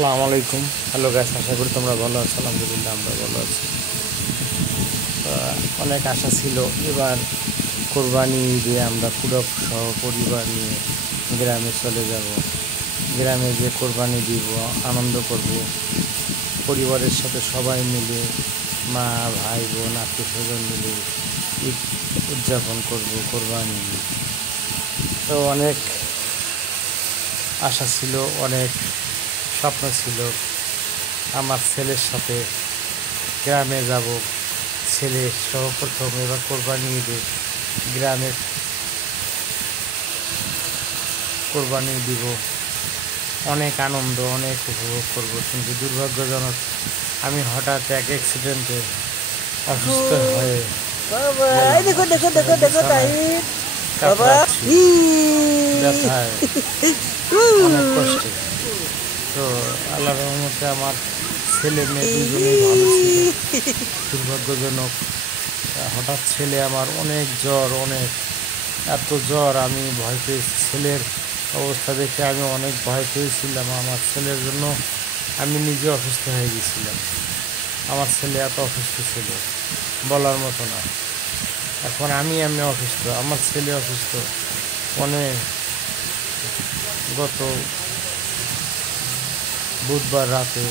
আসসালামু আলাইকুম। Hello guys, আশা করি তোমরা ভালো আছো। আলহামদুলিল্লাহ আমরা ভালো আছি। তো অনেক আশা ছিল এবার কোরবানি ঈদে আমরা পুরো পরিবার নিয়ে গ্রামে চলে যাব। গ্রামে যে কোরবানি দিব, আনন্দ করব পরিবারের সাথে সবাই মিলে, মা ভাই বোন আত্মীয় স্বজন মিলে ঈদ উদযাপন করব, কোরবানি ঈদ। তো অনেক আশা ছিল, অনেক স্বপ্ন ছিল আমার ছেলের সাথে গ্রামে যাব। ছেলে সর্বপ্রথম এবার কোরবানি ঈদে গ্রামে কোরবানি দিব। অনেক আনন্দ, অনেক উপভোগ করব। কিন্তু দুর্ভাগ্যজনক আমি হঠাৎ এক অ্যাক্সিডেন্টে অসুস্থ হয়ে বাবা গেলাম। এই দেখো দেখো দেখো দেখো তাই বাবা কাতরাচ্ছি ব্যথায়, অনেক কষ্টে। তো আল্লাহর রহমতে আমার ছেলে মেয়ে দুজনেই ভালো ছিল। দুর্ভাগ্যজনক হঠাৎ ছেলে আমার অনেক জ্বর, এত জ্বর আমি ভয় পেয়েছি। ছেলের অবস্থা দেখে আমি অনেক ভয় পেয়েছিলাম। আমার ছেলের জন্য আমি নিজে অসুস্থ হয়ে গেছিলাম। আমার ছেলে এত অসুস্থ ছিল বলার মতো না। এখন আমি অসুস্থ, আমার ছেলে অসুস্থ। অনেক গত বুধবার রাতে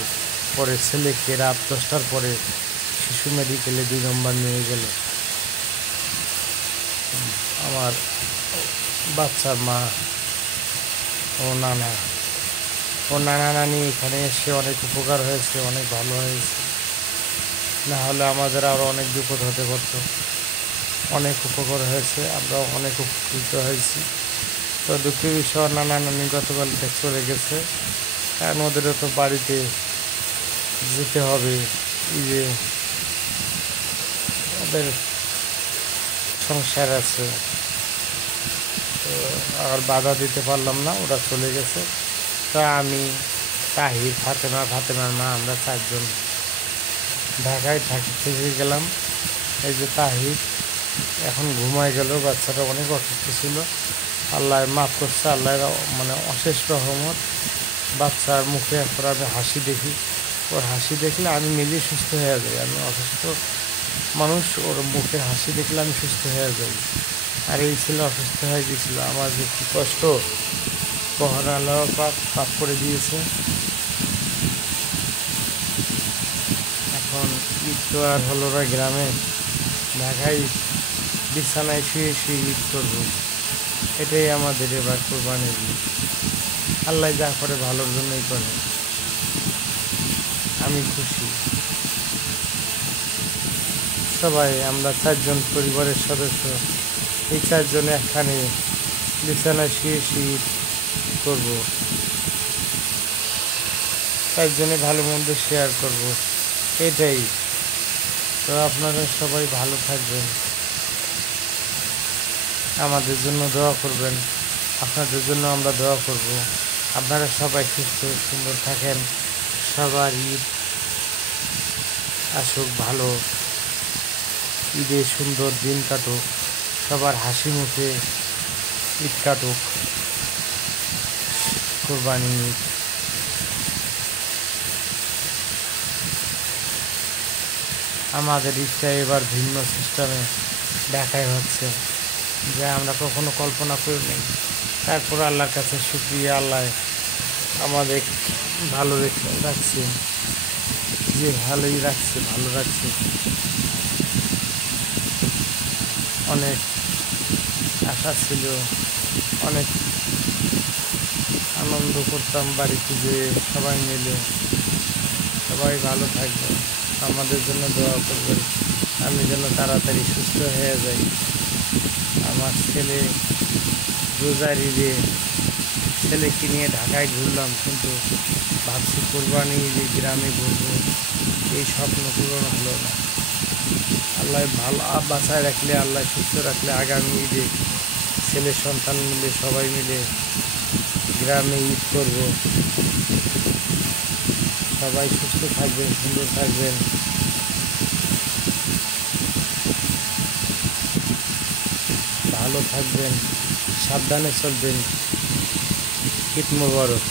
পরে ছেলেকে রাত 10টার পরে শিশু মেডিকেলে 2 নম্বর নিয়ে গেল। আমার বাচ্চার মা ও নানা নানি এখানে এসে অনেক উপকার হয়েছে, অনেক ভালো হয়েছে। না হলে আমাদের আরও অনেক বিপদ হতে পারত। অনেক উপকার হয়েছে, আমরাও অনেক উপকৃত হয়েছি। তো দুঃখের বিষয় নানা নানি গতকাল চলে গেছে, কারণ ওদেরও তো বাড়িতে যেতে হবে। এই যে ওদের সংসার আছে, তো আর বাধা দিতে পারলাম না, ওরা চলে গেছে। তা আমি, তাহির, ফাতেমার মা, আমরা 4জন ঢাকায় থেকে গেলাম। এই যে তাহির এখন ঘুমায় গেল, বাচ্চাটা অনেক অসুস্থ ছিল। আল্লাহ মাফ করছে, আল্লাহর মানে অশেষ রহমত। বাচ্চার মুখে এখন আমি হাসি দেখি, ওর হাসি দেখলে আমি নিজেই সুস্থ হয়ে যাই। আমি অসুস্থ মানুষ, ওর মুখের হাসি দেখলে আমি সুস্থ হয়ে যাই। আর এই ছিল অসুস্থ হয়ে গেছিল, আমার যে কী কষ্ট মহান আল্লাহ পাক মাফ করে দিয়েছে। এখন ঈদ তো আর হলো না গ্রামে, ঢাকায় বিছানায় শুয়ে শুয়ে ঈদ করবো। এটাই আমাদের এবার কোরবানির ঈদ। আল্লাহ যা করে ভালোর জন্যই করে, আমি খুশি। সবাই আমরা 4জন পরিবারের সদস্য, এই 4জন একখানে বিছানায় শুয়ে শুয়ে ঈদ করবো। 4জনে ভালো মন্দ শেয়ার করব, এটাই। তো আপনারা সবাই ভালো থাকবেন, আমাদের জন্য দোয়া করবেন, আপনাদের জন্য আমরা দোয়া করব। আপনারা সবাই সুস্থ সুন্দর থাকেন, সবার ঈদ আসুক ভালো, ঈদে সুন্দর দিন কাটুক, সবার হাসি মুখে ঈদ কাটুক, কোরবানি ঈদ। আমাদের ঈদটা এবার ভিন্ন সিস্টেমে দেখাই হচ্ছে, যা আমরা কখনো কল্পনা করিনি। তারপর আল্লাহর কাছে শুকরিয়া, আল্লাহ আমাদের ভালো রাখছে, যে ভালোই রাখছে, ভালো রাখছে। অনেক আশা ছিল, অনেক আনন্দ করতাম বাড়িতে, যে সবাই মিলে। সবাই ভালো থাকবেন, আমাদের জন্য দোয়া করবেন, আমি যেন তাড়াতাড়ি সুস্থ হয়ে যাই। আমার ছেলে রোজার ঈদে ছেলেকে নিয়ে ঢাকায় ঘুরলাম, কিন্তু ভাবছি কোরবানি ঈদে গ্রামে ঘুরবো, এই স্বপ্ন পূরণ হলো না। আল্লাহ ভালো বাঁচায় রাখলে, আল্লাহ সুস্থ রাখলে আগামী ঈদে ছেলে সন্তান মিলে সবাই মিলে গ্রামে ঈদ করব। সবাই সুস্থ থাকবেন, সুন্দর থাকবেন, ভালো থাকবেন, সাবধানে চলবেন। ঈদ মোবারক।